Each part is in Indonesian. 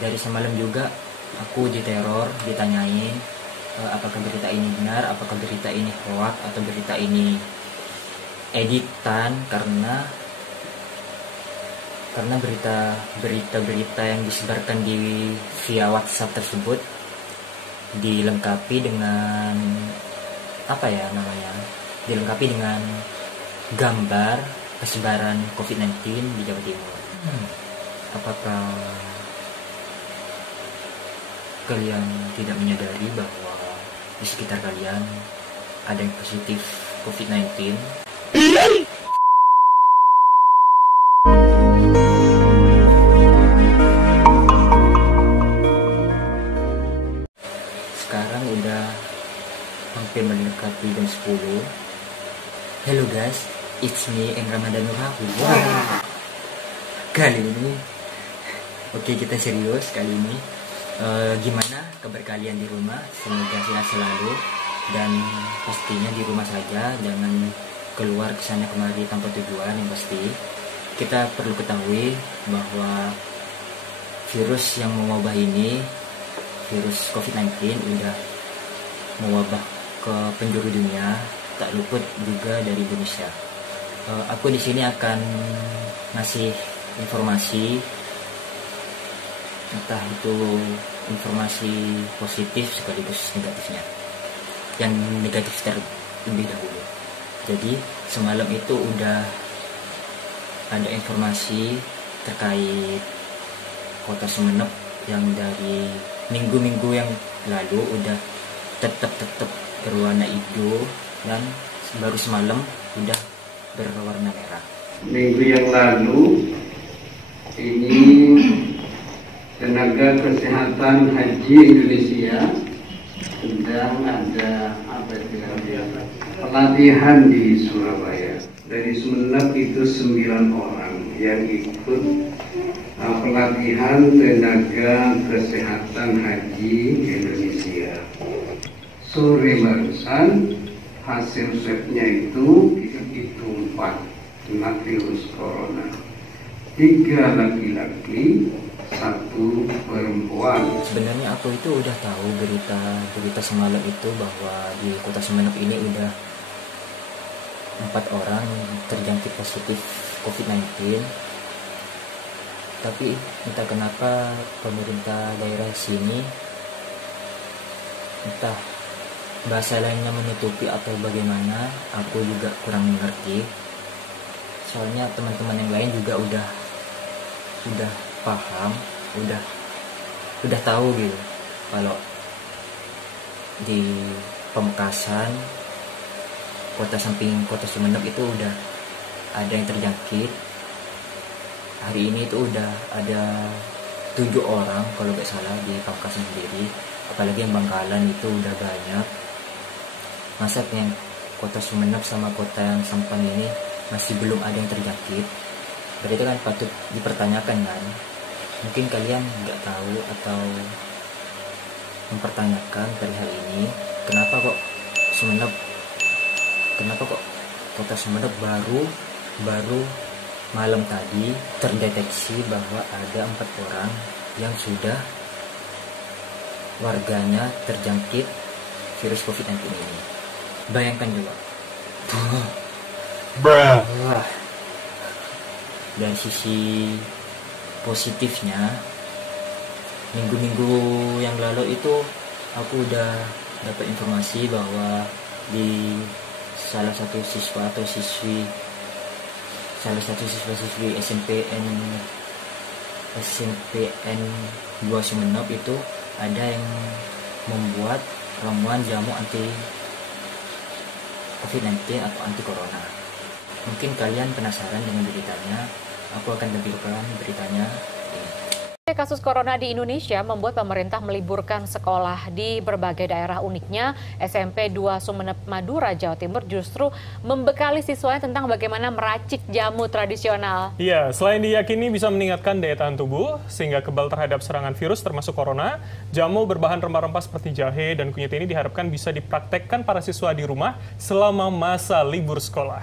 dari semalam juga aku diteror, ditanyain apakah berita ini benar, apakah berita ini hoax atau berita ini editan, karena berita yang disebarkan via WhatsApp tersebut dilengkapi dengan dilengkapi dengan gambar persebaran COVID-19 di Jawa Timur. Apakah kalian tidak menyadari bahwa di sekitar kalian ada yang positif COVID-19? Sekarang udah hampir mendekati jam 10. Hello guys, it's me Eng Ramadan Nurahu. Kali ini kita serius kali ini. Gimana kabar kalian di rumah? Semoga sehat selalu dan pastinya di rumah saja, jangan keluar kesana kemari tanpa tujuan. Yang pasti kita perlu ketahui bahwa virus yang mewabah ini, virus COVID-19, udah mewabah ke penjuru dunia, tak luput juga dari Indonesia. Aku di sini akan ngasih informasi, entah itu informasi positif sekaligus negatifnya. Yang negatif terlebih dahulu. Jadi semalam itu udah ada informasi terkait Kota Sumeneb yang dari minggu-minggu yang lalu udah tetap berwarna hijau dan baru semalam udah berwarna merah. Minggu yang lalu ini tenaga kesehatan haji Indonesia sedang ada pelatihan di Surabaya. Dari Sumeneb itu 9 orang yang ikut pelatihan tenaga kesehatan haji Indonesia. Sore barusan hasil swabnya itu 4 kena virus corona. 3 laki-laki, 1 perempuan. Sebenarnya aku itu udah tahu berita semalam itu bahwa di Kota Sumeneb ini udah 4 orang terjangkit positif COVID-19. Tapi entah kenapa pemerintah daerah sini, entah bahasa lainnya menutupi atau bagaimana, aku juga kurang mengerti. Soalnya teman-teman yang lain juga udah paham, udah tahu gitu kalau di Pamekasan, kota samping Kota Sumeneb itu udah ada yang terjangkit. Hari ini itu udah ada 7 orang kalau nggak salah di Pamekasan sendiri, apalagi yang Bangkalan itu udah banyak. Masa yang Kota Sumeneb sama kota yang Sampang ini masih belum ada yang terjangkit? Berarti kan patut dipertanyakan kan? Mungkin kalian nggak tahu atau mempertanyakan perihal ini, kenapa kok Kota Sumeneb baru malam tadi terdeteksi bahwa ada 4 orang yang sudah warganya terjangkit virus COVID-19 ini. Bayangkan juga. Dari sisi positifnya, minggu-minggu yang lalu itu aku udah dapat informasi bahwa di salah satu siswa siswi SMPN 2 Sumeneb itu ada yang membuat ramuan jamu anti COVID-19 atau anti corona. Mungkin kalian penasaran dengan beritanya, aku akan tampilkan beritanya ini. Kasus corona di Indonesia membuat pemerintah meliburkan sekolah di berbagai daerah. Uniknya, SMP 2 Sumeneb Madura, Jawa Timur justru membekali siswanya tentang bagaimana meracik jamu tradisional. Iya, selain diyakini bisa meningkatkan daya tahan tubuh sehingga kebal terhadap serangan virus termasuk corona, jamu berbahan rempah-rempah seperti jahe dan kunyit ini diharapkan bisa dipraktekkan para siswa di rumah selama masa libur sekolah.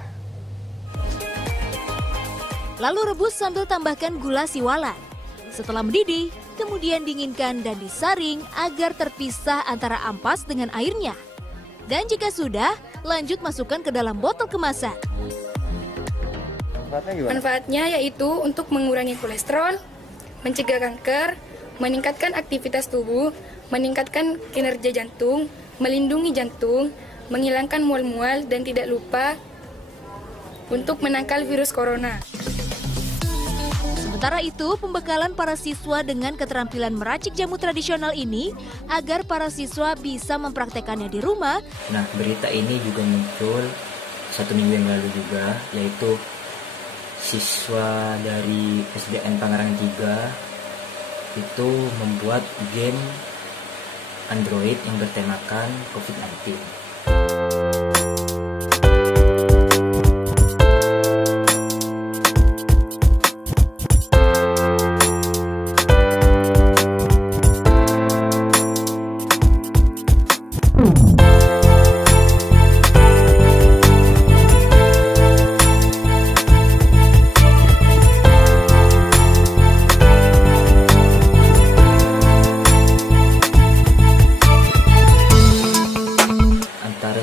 Lalu rebus sambil tambahkan gula siwalan. Setelah mendidih, kemudian dinginkan dan disaring agar terpisah antara ampas dengan airnya. Dan jika sudah, lanjut masukkan ke dalam botol kemasan. Manfaatnya yaitu untuk mengurangi kolesterol, mencegah kanker, meningkatkan aktivitas tubuh, meningkatkan kinerja jantung, melindungi jantung, menghilangkan mual-mual, dan tidak lupa untuk menangkal virus corona. Sementara itu, pembekalan para siswa dengan keterampilan meracik jamu tradisional ini agar para siswa bisa mempraktekannya di rumah. Nah, berita ini juga muncul 1 minggu yang lalu juga, yaitu siswa dari SDN Pangerang 3 itu membuat game Android yang bertemakan COVID-19.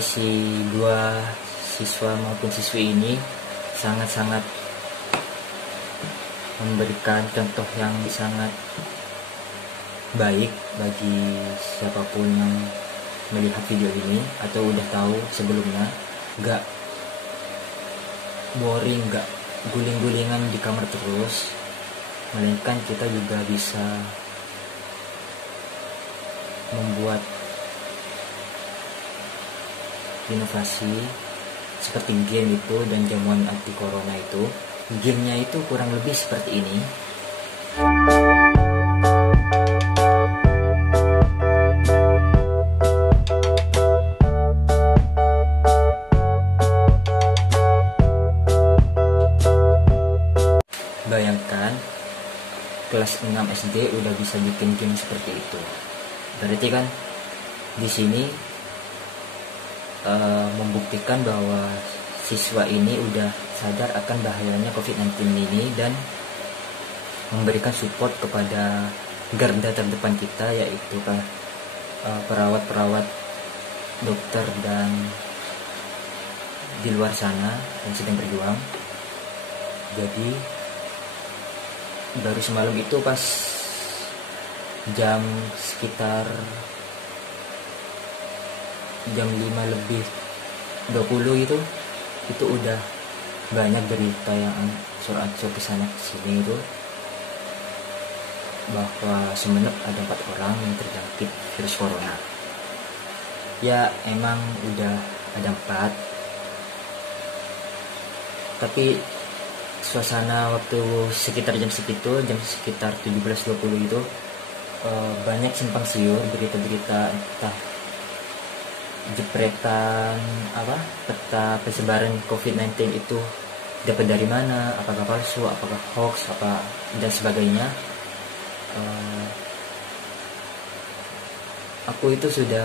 Si dua siswa maupun siswi ini sangat-sangat memberikan contoh yang sangat baik bagi siapapun yang melihat video ini atau udah tahu sebelumnya. Gak boring, gak guling-gulingan di kamar terus, melainkan kita juga bisa membuat inovasi seperti game itu dan jamuan anti corona itu. Gamenya itu kurang lebih seperti ini. Bayangkan kelas 6 SD udah bisa bikin game seperti itu. Berarti kan di sini membuktikan bahwa siswa ini udah sadar akan bahayanya COVID-19 ini dan memberikan support kepada garda terdepan kita, yaitu perawat-perawat, dokter dan di luar sana yang sedang berjuang. Jadi baru semalam itu pas jam sekitar jam 5:20 itu udah banyak berita yang ancur-ancur kesana kesini itu bahwa Sumenep ada 4 orang yang terjangkit virus corona. Ya emang udah ada 4, tapi suasana waktu sekitar jam segitu, jam sekitar 17:20 itu banyak simpang siur berita-berita entah jepretan peta persebaran COVID-19 itu dapat dari mana, apakah palsu, apakah hoax, dan sebagainya. Aku itu sudah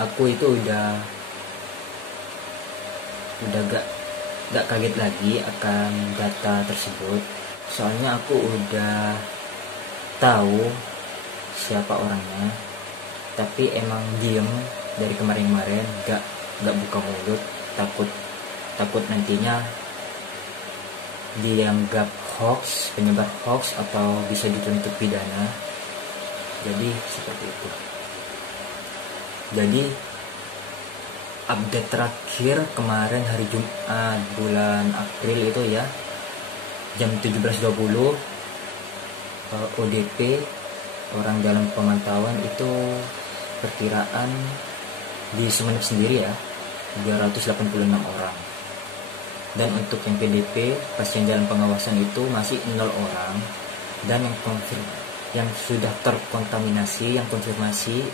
aku itu udah gak kaget lagi akan data tersebut, soalnya aku udah tahu siapa orangnya, tapi emang diem dari kemarin-kemarin, gak buka mulut, takut nantinya dianggap hoax, penyebar hoax, atau bisa dituntut pidana. Jadi seperti itu. Jadi update terakhir kemarin hari Jumat bulan April itu ya, jam 17:20 ODP, orang dalam pemantauan, itu perkiraan di Sumenep sendiri ya 386 orang. Dan untuk yang PDP, pasien dalam pengawasan, itu masih 0 orang. Dan yang sudah terkontaminasi, yang konfirmasi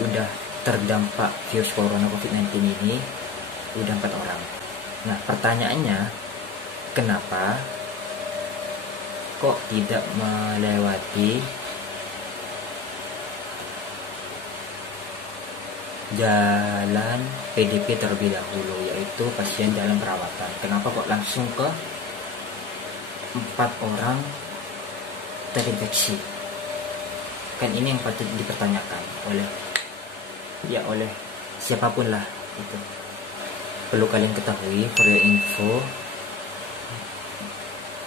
udah terdampak virus corona COVID-19 ini udah 4 orang. Nah, pertanyaannya, kenapa kok tidak melewati jalan PDP terlebih dahulu, yaitu pasien dalam perawatan. Kenapa kok langsung ke 4 orang terinfeksi? Kan ini yang patut dipertanyakan oleh siapapun lah itu. Perlu kalian ketahui, for your info,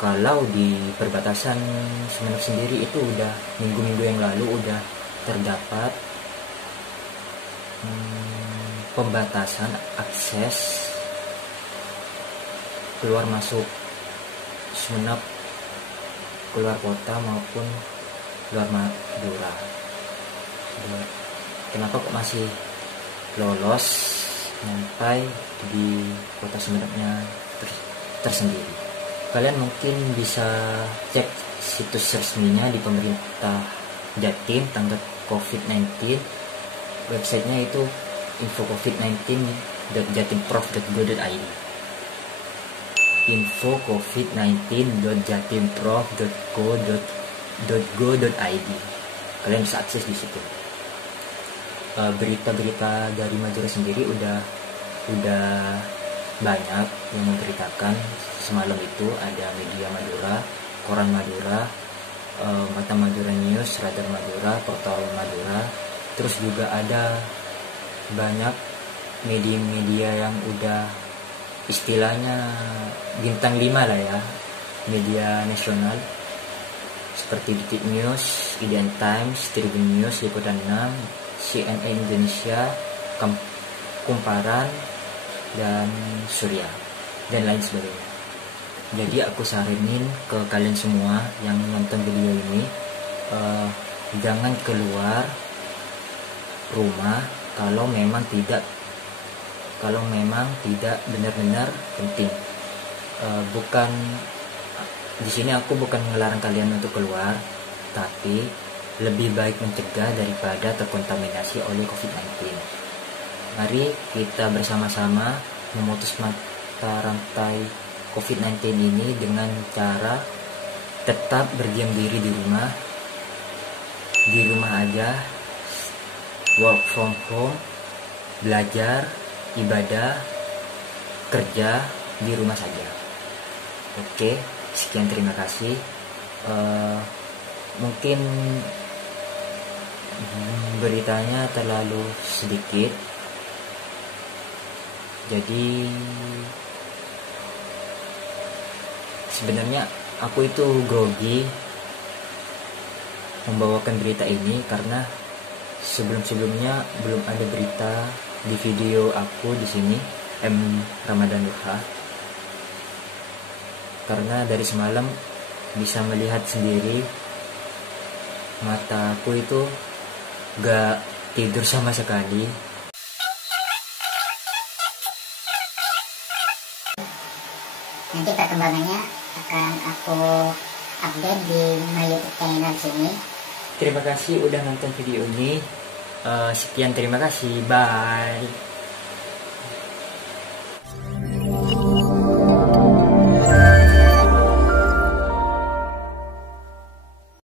kalau di perbatasan Sumeneb sendiri itu udah minggu-minggu yang lalu udah terdapat pembatasan akses keluar masuk Sumeneb, keluar kota maupun luar Madura. Kenapa kok masih lolos sampai di kota Sumenebnya tersendiri? Kalian mungkin bisa cek situs resminya di pemerintah Jatim tentang COVID-19. Websitenya itu infocovid19.jatimprof.go.id, infocovid19.jatimprof.go.id. Kalian bisa akses di situ. Berita-berita dari Madura sendiri udah banyak yang memberitakan. Semalam itu ada media Madura, Koran Madura, Mata Madura News, Radar Madura, Portal Madura. Terus juga ada banyak media-media yang udah istilahnya bintang 5 lah ya, media nasional seperti Detik News, Indian Times, Tribun News, Liputan 6, CNN Indonesia, Kumparan, dan Surya, dan lain sebagainya. Jadi aku saranin ke kalian semua yang nonton video ini, jangan keluar rumah kalau memang tidak benar-benar penting. Bukan di sini aku bukan melarang kalian untuk keluar, tapi lebih baik mencegah daripada terkontaminasi oleh COVID-19. Mari kita bersama-sama memutus mata rantai COVID-19 ini dengan cara tetap berdiam diri di rumah aja, work from home, belajar, ibadah, kerja di rumah saja. Oke, sekian, terima kasih. Mungkin beritanya terlalu sedikit, jadi sebenarnya aku itu grogi membawakan berita ini karena sebelum-sebelumnya belum ada berita di video aku di sini, Ramadan Duha. Karena dari semalam bisa melihat sendiri, mataku itu gak tidur sama sekali. Nanti perkembangannya akan aku update di my YouTube channel sini. Terima kasih udah nonton video ini. Sekian, terima kasih. Bye.